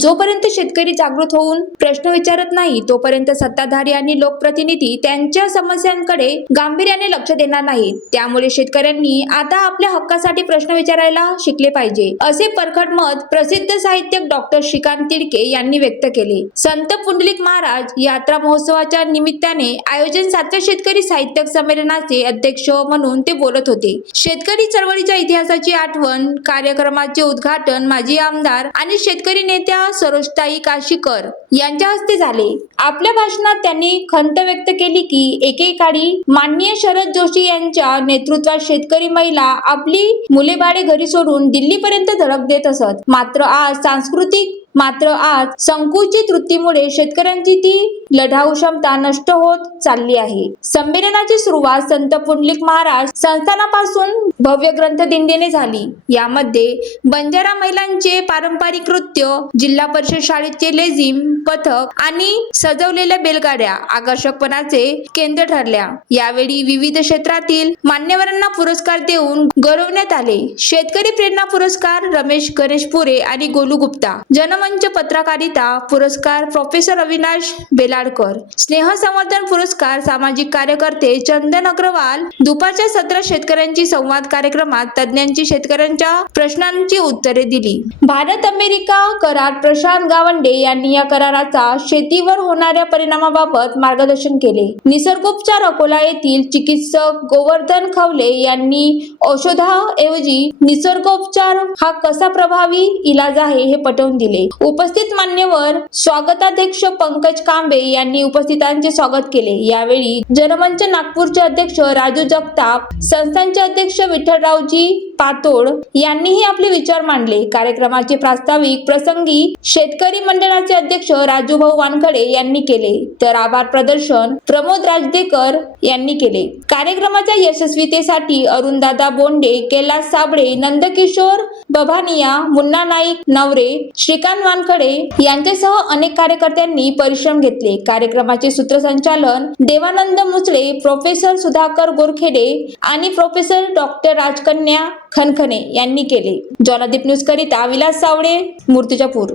जोपर्यंत शेतकरी जागृत होऊन प्रश्न विचारत नाही तोपर्यंत सत्ताधारी आणि लोकप्रतिनिधी त्यांच्या समस्यांकडे गांभीर्याने लक्ष देणार नाहीत। त्यामुळे शेतकऱ्यांनी आता आपल्या हक्कासाठी प्रश्न विचारायला शिकले पाहिजे, असे परखड मत प्रसिद्ध साहित्यिक डॉक्टर श्रीकांत तिडके यांनी व्यक्त केले। संत पुंडलिक महाराज यात्रा महोत्सवाच्या निमित्ताने आयोजित 7व्या शेतकरी साहित्यिक संमेलनाचे अध्यक्ष म्हणून ते बोलत होते। शेतकरी चळवळीच्या इतिहासाची आठवण कार्यक्रमाचे उद्घाटन माजी आमदार आणि शेतकरी नेत्या सरोजताई काशीकर यांच्या हस्ते झाले। आपल्या भाषणात त्यांनी खंत व्यक्त केली की एकेकाळी माननीय शरद जोशी यांच्या नेतृत्वात शेतकरी महिला आपली मुले बाळे घरी सोडून दिल्लीपर्यंत धडक देत असत। मात्र आज संकुचित वृत्तीमुळे शेतकऱ्यांची ती लढाऊ क्षमता नष्ट होत चालली आहे। संमेलनाची सुरुवात संत पुंडलिक महाराज संस्थानापासून भव्य ग्रंथ दिंडीने झाली। यामध्ये बंजारा महिलांचे पारंपरिक नृत्य, जिल्हा परिषद शाळेचे लेझिम पथक आणि सजवलेल्या बैलगाड्या आकर्षकपणाचे केंद्र ठरल्या। यावेळी विविध क्षेत्रातील मान्यवरांना पुरस्कार देऊन गौरवण्यात आले। शेतकरी प्रेरणा पुरस्कार रमेश गणेशपुरे आणि गोलू गुप्ता, जनमंच पत्रकारिता पुरस्कार प्रोफेसर अविनाश बेलाडकर, स्नेह संवर्धन पुरस्कार सामाजिक कार्यकर्ते चंदन अग्रवाल। दुपारच्या सत्रात शेतकऱ्यांची संवाद कार्यक्रमात तज्ञांची शेतकऱ्यांच्या प्रश्नांची उत्तरे दिली। भारत अमेरिका करार प्रशांत गावंडे यांनी या कराराचा शेतीवर होणाऱ्या परिणामाबाबत मार्गदर्शन केले। निसर्गोपचार अकोला येथील चिकित्सक गोवर्धन खवले यांनी औषधाऐवजी निसर्गोपचार हा कसा प्रभावी इलाज आहे हे पटवून दिले। उपस्थित मान्यवर स्वागताध्यक्ष पंकज कांबे यांनी उपस्थितांचे स्वागत केले। यावेळी जनमंच नागपूरचे अध्यक्ष राजू जगताप, संस्थांचे अध्यक्ष विठ्ठलरावजी पातोड यांनीही आपले विचार मांडले। कार्यक्रमाचे प्रास्ताविक प्रसंगी शेतकरी मंडळाचे अध्यक्ष राजूभाऊ वानखडे यांनी केले, तर आभार प्रदर्शन प्रमोद राजदेकर यांनी केले। कार्यक्रमाच्या यशस्वीतेसाठी अरुणदादा बोंडे, कैलास साबळे, नंदकिशोर बभानिया, मुन्ना नाईक नवरे, श्रीकांत वानखडे यांच्यासह अनेक कार्यकर्त्यांनी परिश्रम घेतले। कार्यक्रमाचे सूत्रसंचालन देवानंद मुसळे, प्रोफेसर सुधाकर गोरखेडे आणि प्रोफेसर डॉक्टर राजकन्या खनखने यांनी केले। ज्वालादीप न्यूज करिता विलास सावळे, मूर्तिजापूर।